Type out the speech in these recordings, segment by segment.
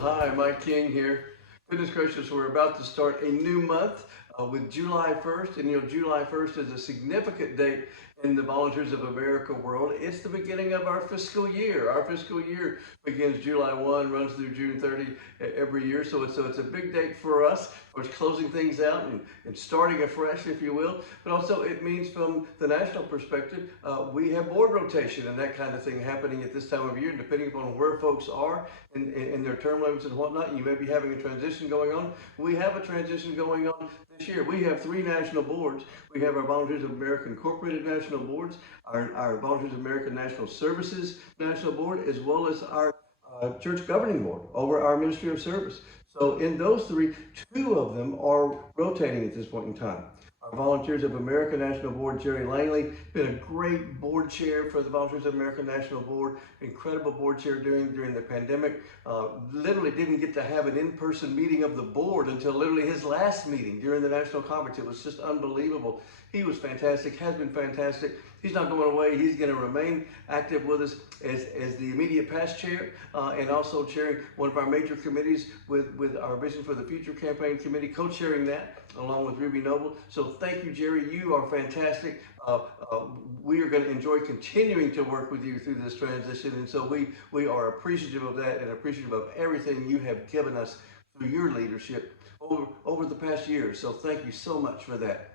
Hi, Mike King here. Goodness gracious, we're about to start a new month with July 1st. And July 1st is a significant date in the Volunteers of America world. It's the beginning of our fiscal year. Our fiscal year begins July 1, runs through June 30 every year. So it's a big date for us. For closing things out and starting afresh, if you will. But also it means from the national perspective, we have board rotation and that kind of thing happening at this time of year. And depending upon where folks are in their term limits and whatnot, you may be having a transition going on. We have a transition going on this year. We have three national boards. We have our Volunteers of America Incorporated National Boards, our Volunteers of America National Services National Board, as well as our church governing board over our Ministry of Service. So in those three, two of them are rotating at this point in time. Our Volunteers of America National Board, Jerry Langley, been a great board chair for the Volunteers of America National Board, incredible board chair during the pandemic. Literally didn't get to have an in-person meeting of the board until literally his last meeting during the national conference. It was just unbelievable. He was fantastic, has been fantastic. He's not going away. He's going to remain active with us as the immediate past chair and also chairing one of our major committees with our Vision for the Future campaign committee, co-chairing that along with Ruby Noble. So thank you, Jerry. You are fantastic. We are going to enjoy continuing to work with you through this transition. And so we are appreciative of that and appreciative of everything you have given us through your leadership over the past year. So thank you so much for that.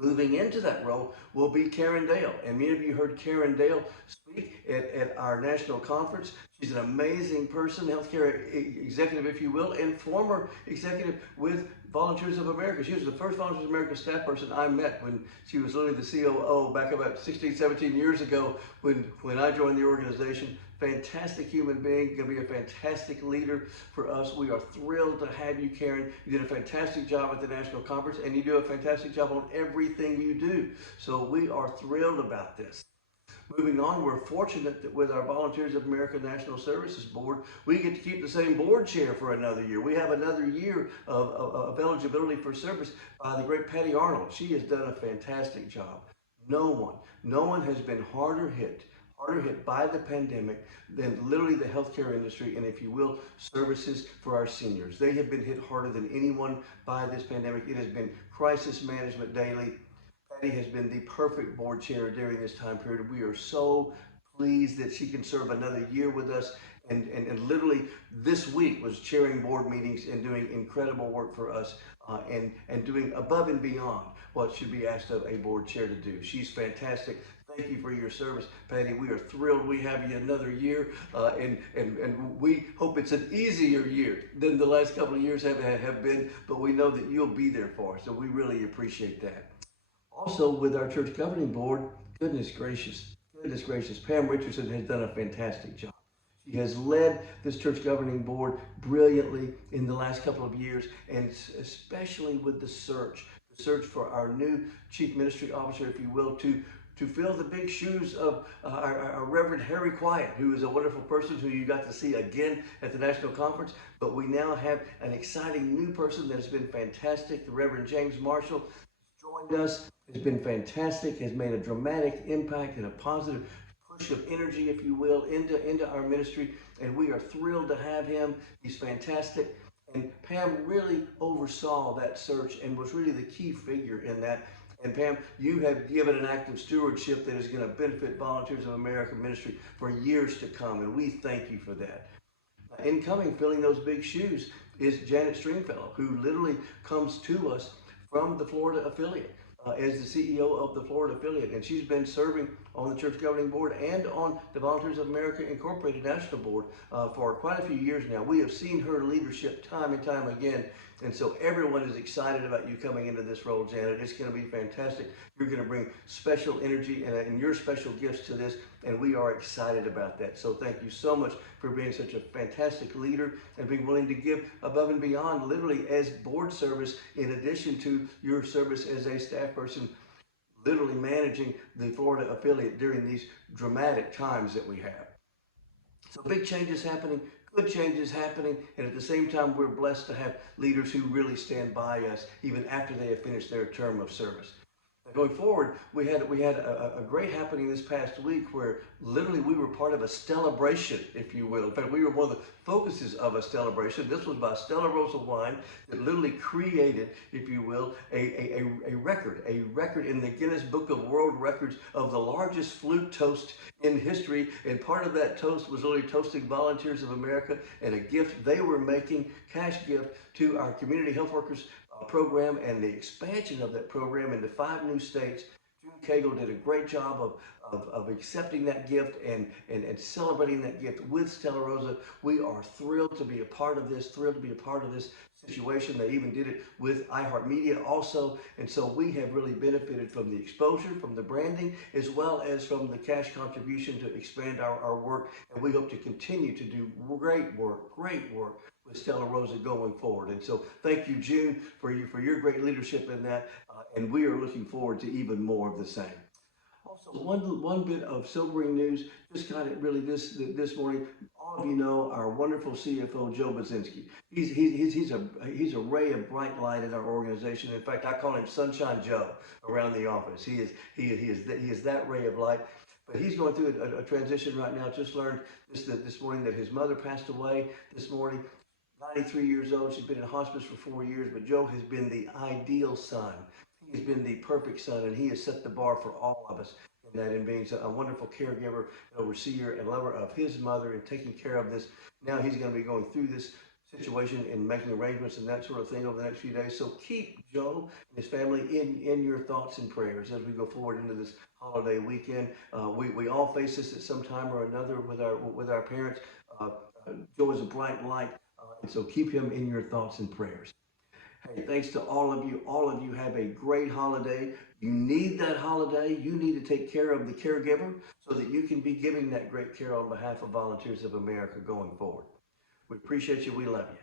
Moving into that role will be Karen Dale. And many of you heard Karen Dale speak at our national conference. She's an amazing person, healthcare executive, if you will, and former executive with Volunteers of America. She was the first Volunteers of America staff person I met when she was literally the COO back about 16, 17 years ago when I joined the organization. Fantastic human being, going to be a fantastic leader for us. We are thrilled to have you, Karen. You did a fantastic job at the national conference, and you do a fantastic job on everything you do. So we are thrilled about this. Moving on, we're fortunate that with our Volunteers of America National Services Board, we get to keep the same board chair for another year. We have another year of eligibility for service by the great Patty Arnold. She has done a fantastic job. No one has been harder hit by the pandemic than literally the healthcare industry and, if you will, services for our seniors. They have been hit harder than anyone by this pandemic. It has been crisis management daily. Patty has been the perfect board chair during this time period. We are so pleased that she can serve another year with us. And literally this week was chairing board meetings and doing incredible work for us and doing above and beyond what should be asked of a board chair to do. She's fantastic. Thank you for your service, Patty. We are thrilled we have you another year, and we hope it's an easier year than the last couple of years have been, but we know that you'll be there for us, so we really appreciate that. Also, with our church governing board, goodness gracious, Pam Richardson has done a fantastic job. She has led this church governing board brilliantly in the last couple of years, and especially with the search for our new chief ministry officer, if you will, to fill the big shoes of our Reverend Harry Quiet, who is a wonderful person who you got to see again at the national conference. But we now have an exciting new person that has been fantastic, the Reverend James Marshall joined us, has been fantastic, has made a dramatic impact and a positive push of energy, if you will, into our ministry. And we are thrilled to have him. He's fantastic. And Pam really oversaw that search and was really the key figure in that. And Pam, you have given an active stewardship that is going to benefit Volunteers of America ministry for years to come. And we thank you for that. Incoming, filling those big shoes, is Janet Stringfellow, who literally comes to us from the Florida affiliate as the CEO of the Florida affiliate. And she's been serving on the church governing board and on the Volunteers of America Incorporated National Board for quite a few years now. We have seen her leadership time and time again. And so everyone is excited about you coming into this role, Janet. It's going to be fantastic. You're going to bring special energy and your special gifts to this, and we are excited about that. So thank you so much for being such a fantastic leader and being willing to give above and beyond, literally as board service, in addition to your service as a staff person, literally managing the Florida affiliate during these dramatic times that we have. So big changes happening, good changes happening, and at the same time, we're blessed to have leaders who really stand by us even after they have finished their term of service. going forward, we had a great happening this past week where literally we were part of a Stellabration, if you will. In fact, we were one of the focuses of a Stellabration. This was by Stella Rosa wine that literally created, if you will, a record in the Guinness Book of World Records of the largest flute toast in history. And part of that toast was literally toasting Volunteers of America and a gift they were making, cash gift, to our community health workers program and the expansion of that program into 5 new states. June Cagle did a great job of accepting that gift and celebrating that gift with Stella Rosa. We are thrilled to be a part of this, situation. They even did it with iHeartMedia also. And so we have really benefited from the exposure, from the branding, as well as from the cash contribution to expand our work. And we hope to continue to do great work with Stella Rosa going forward. And so thank you, June, for your great leadership in that. And we are looking forward to even more of the same. Also, one bit of sobering news, just got it really this morning. All of you know our wonderful CFO, Joe Bazinski. He's a ray of bright light in our organization. In fact, I call him Sunshine Joe around the office. He is that ray of light. But he's going through a transition right now. Just learned this morning that his mother passed away this morning. 93 years old. She's been in hospice for 4 years, but Joe has been the ideal son. He has been the perfect son, and he has set the bar for all of us in that, in being a wonderful caregiver, and overseer, and lover of his mother, and taking care of this. Now he's going to be going through this situation and making arrangements and that sort of thing over the next few days. So keep Joe and his family in your thoughts and prayers as we go forward into this holiday weekend. We all face this at some time or another with our parents. Joe is a bright light. And so keep him in your thoughts and prayers. Hey, thanks to all of you. All of you have a great holiday. You need that holiday. You need to take care of the caregiver so that you can be giving that great care on behalf of Volunteers of America going forward. We appreciate you. We love you.